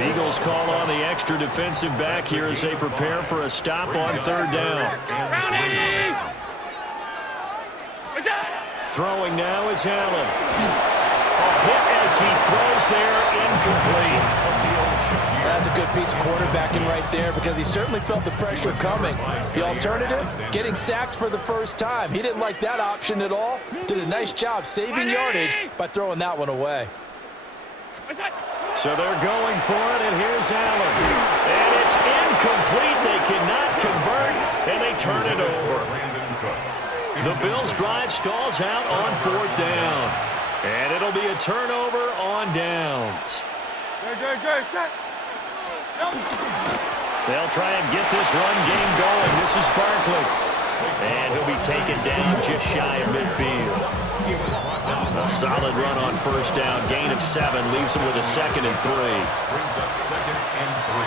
The Eagles call on the extra defensive back here as they prepare for a stop on third down. Throwing now is Allen. A hit as he throws there, incomplete. That's a good piece of quarterbacking right there because he certainly felt the pressure coming. The alternative, getting sacked for the first time. He didn't like that option at all. Did a nice job saving yardage by throwing that one away. So they're going for it, and here's Allen. And it's incomplete. They cannot convert, and they turn it over. The Bills' drive stalls out on fourth down. And it'll be a turnover on downs. They'll try and get this run game going. This is Barkley. And he'll be taken down just shy of midfield. A solid run on first down. Gain of 7 leaves him with a 2nd and 3. Brings up 2nd and 3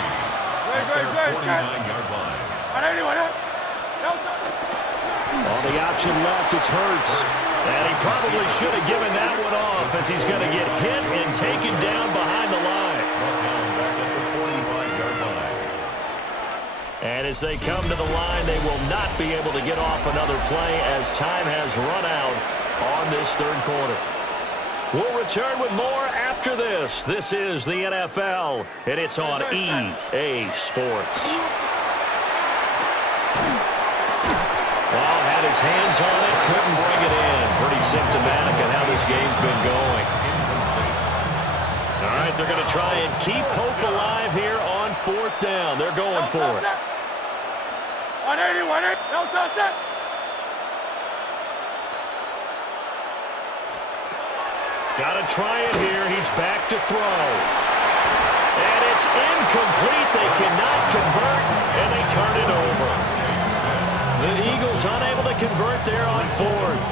at their 49-yard line. On the option left, it's Hurts. And he probably should have given that one off as he's going to get hit and taken down behind the line. And as they come to the line, they will not be able to get off another play as time has run out on this third quarter. We'll return with more after this. This is the NFL, and it's on EA Sports. Well, had his hands on it, couldn't bring it in. Pretty symptomatic of how this game's been going. All right, they're going to try and keep hope alive here on fourth down. They're going for it. 180, 180, no touch it. Got to try it here. He's back to throw. And it's incomplete. They cannot convert, and they turn it over. The Eagles unable to convert there on fourth.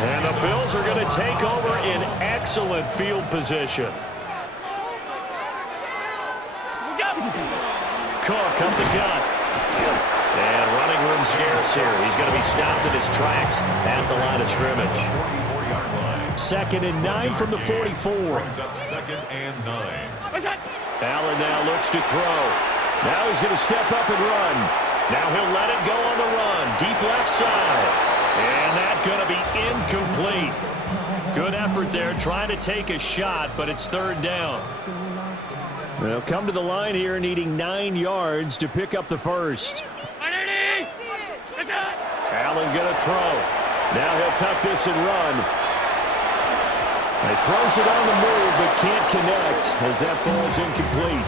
And the Bills are going to take over in excellent field position. Cook up the gut. And running room scarce here. He's going to be stopped in his tracks at the line of scrimmage. 2nd and 9 from the 44. Brings up 2nd and 9. Allen now looks to throw. Now he's going to step up and run. Now he'll let it go on the run. Deep left side. And that's going to be incomplete. Good effort there trying to take a shot, but it's third down. They'll come to the line here needing 9 yards to pick up the first. Allen going to throw. Now he'll tuck this and run. He throws it on the move but can't connect as that falls incomplete.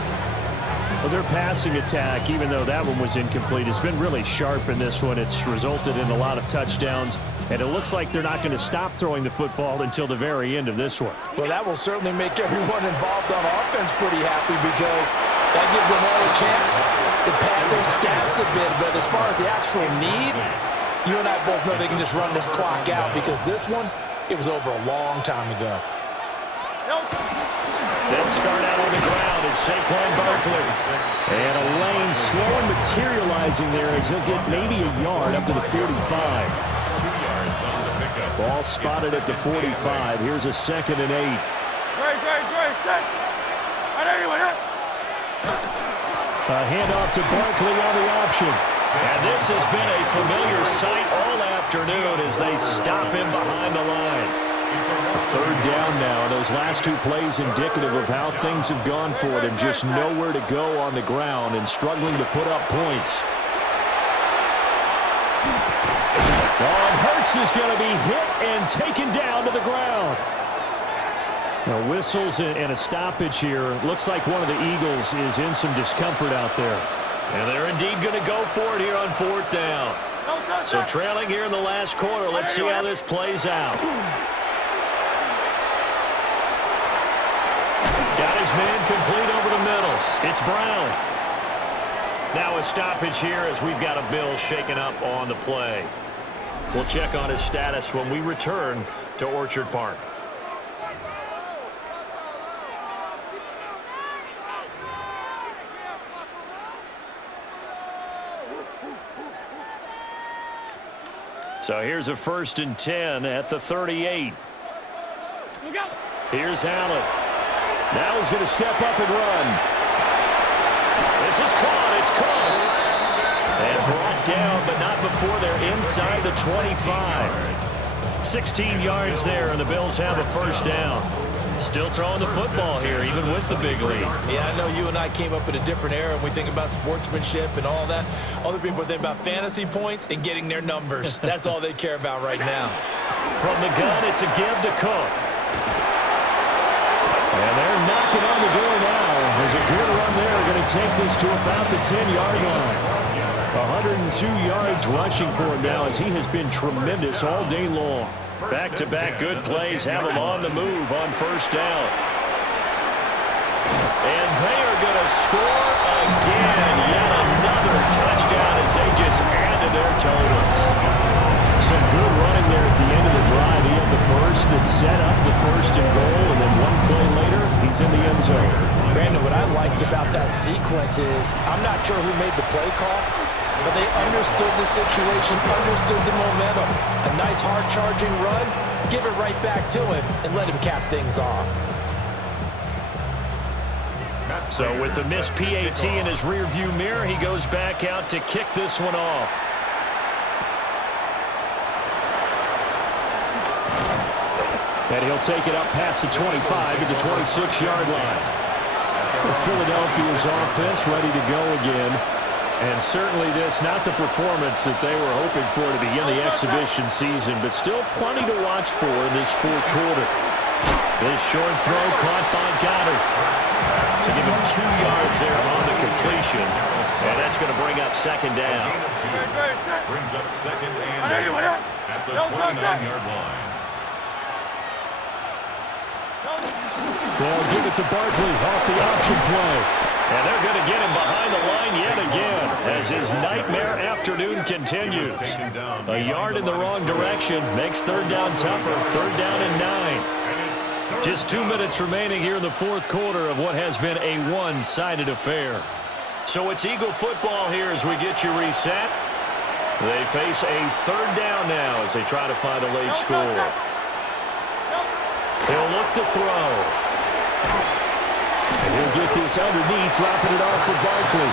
Well, their passing attack, even though that one was incomplete, has been really sharp in this one. It's resulted in a lot of touchdowns, and it looks like they're not going to stop throwing the football until the very end of this one. Well, that will certainly make everyone involved on offense pretty happy because that gives them all a chance to pad their stats a bit. But as far as the actual need, you and I both know they can just run this clock out because this one, it was over a long time ago. They'll start out on the ground and Saquon Barkley. And a lane slowly materializing there as he'll get maybe a yard up to the 45. 2 yards on the pickup. Ball spotted at the 45. Here's a 2nd and 8. Great, set. 180, A handoff to Barkley on the option. And this has been a familiar sight all afternoon as they stop him behind the line. Third down now. Those last 2 plays indicative of how things have gone for them. Just nowhere to go on the ground and struggling to put up points. And Hurts is going to be hit and taken down to the ground. Now, whistles and a stoppage here. Looks like one of the Eagles is in some discomfort out there. And they're indeed going to go for it here on fourth down. So trailing here in the last quarter. Let's see how this plays out. Got his man complete over the middle. It's Brown. Now a stoppage here as we've got a Bill shaken up on the play. We'll check on his status when we return to Orchard Park. So here's a 1st and 10 at the 38. Here's Allen. Now he's going to step up and run. This is caught. It's close. And brought down, but not before they're inside the 25. 16 yards there, and the Bills have a first down. Still throwing the football here, even with the big lead. Yeah, I know you and I came up in a different era, and we think about sportsmanship and all that. Other people think about fantasy points and getting their numbers. That's all they care about right now. From the gun, it's a give to Cook. And they're knocking on the door now. There's a good run there. Going to take this to about the 10-yard line. 102 yards rushing for him now as he has been tremendous all day long. Back-to-back good plays have him on the move on first down. And they are going to score again. Yet another touchdown as they just add to their totals. Some good running there at the end of the drive. He had the burst that set up the first and goal, and then one play later, he's in the end zone. Brandon, what I liked about that sequence is I'm not sure who made the play call, but they understood the situation, understood the momentum. A nice hard-charging run, give it right back to him, and let him cap things off. So with the missed PAT in his rearview mirror, he goes back out to kick this one off. And he'll take it up past the 25 to the 26-yard line. Philadelphia's offense ready to go again. And certainly this, not the performance that they were hoping for to begin the exhibition season, but still plenty to watch for in this fourth quarter. This short throw caught by Goddard. So give him 2 yards there on the completion. And that's going to bring up second down. Brings up second and at the 29-yard line. They'll give it to Barkley off the option play. And they're going to get him behind the line yet again as his nightmare afternoon continues. A yard in the wrong direction makes third down tougher. Third down and 9. Just 2 minutes remaining here in the fourth quarter of what has been a one-sided affair. So it's Eagle football here as we get you reset. They face a third down now as they try to find a late score. He'll look to throw. And he'll get this underneath, dropping it off for Barkley.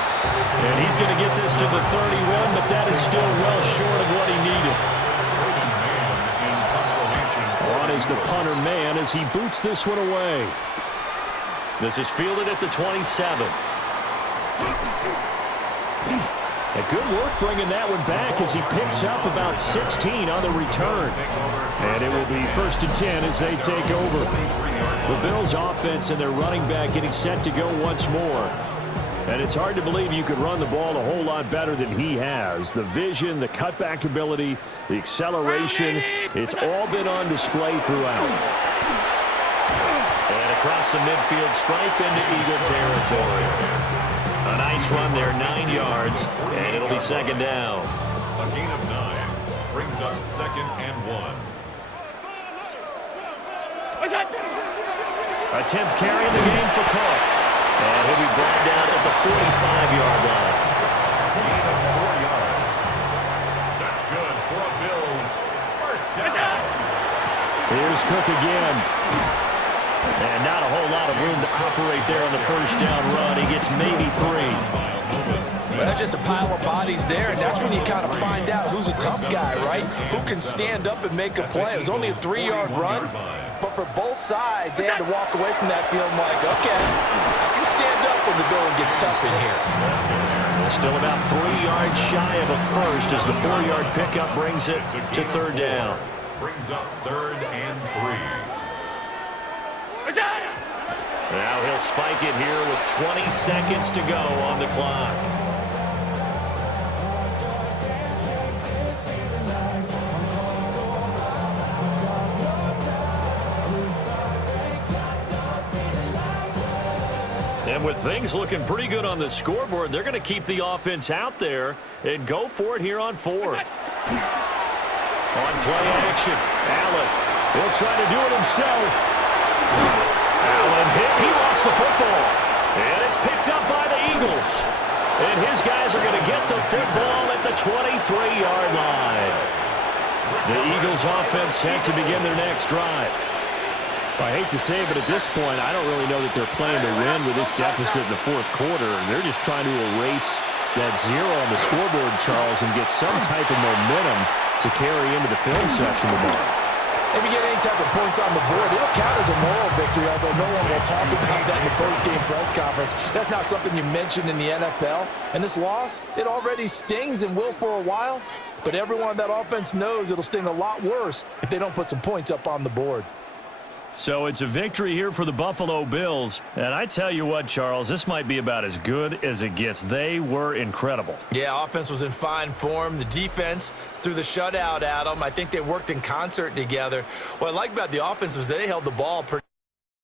And he's going to get this to the 31, but that is still well short of what he needed. On is the punter man as he boots this one away. This is fielded at the 27. A good work bringing that one back as he picks up about 16 on the return. And it will be 1st and 10 as they take over. The Bills' offense and their running back getting set to go once more. And it's hard to believe you could run the ball a whole lot better than he has. The vision, the cutback ability, the acceleration, it's all been on display throughout. And across the midfield stripe into Eagle territory. A nice run there, 9 yards, and it'll be second down. A gain of 9 brings up second and 1. A 10th carry in the game for Cook. And he'll be brought down at the 45-yard line. Gain of 4 yards. That's good for a Bills first down. Here's Cook again. And not a whole lot of room to operate there on the first down run. He gets maybe 3. Well, that's just a pile of bodies there, and that's when you kind of find out who's a tough guy, right? Who can stand up and make a play. It was only a 3-yard run, but for both sides, they had to walk away from that feeling like, okay, I can stand up when the going gets tough in here. Still about 3 yards shy of a first as the 4-yard pickup brings it to third down. Brings up third and 3. Now he'll spike it here with 20 seconds to go on the clock. And with things looking pretty good on the scoreboard, they're going to keep the offense out there and go for it here on fourth. On play action, Allen. He'll try to do it himself. Allen hit. He lost the football. And it's picked up by the Eagles. And his guys are going to get the football at the 23-yard line. The Eagles offense set to begin their next drive. I hate to say it, but at this point, I don't really know that they're playing to win with this deficit in the fourth quarter. They're just trying to erase that zero on the scoreboard, Charles, and get some type of momentum to carry into the film section tomorrow. If you get any type of points on the board, it'll count as a moral victory, although no one will talk about that in the post-game press conference. That's not something you mentioned in the NFL. And this loss, it already stings and will for a while, but everyone on that offense knows it'll sting a lot worse if they don't put some points up on the board. So it's a victory here for the Buffalo Bills. And I tell you what, Charles, this might be about as good as it gets. They were incredible. Yeah, offense was in fine form. The defense threw the shutout at them. I think they worked in concert together. What I like about the offense was they held the ball pretty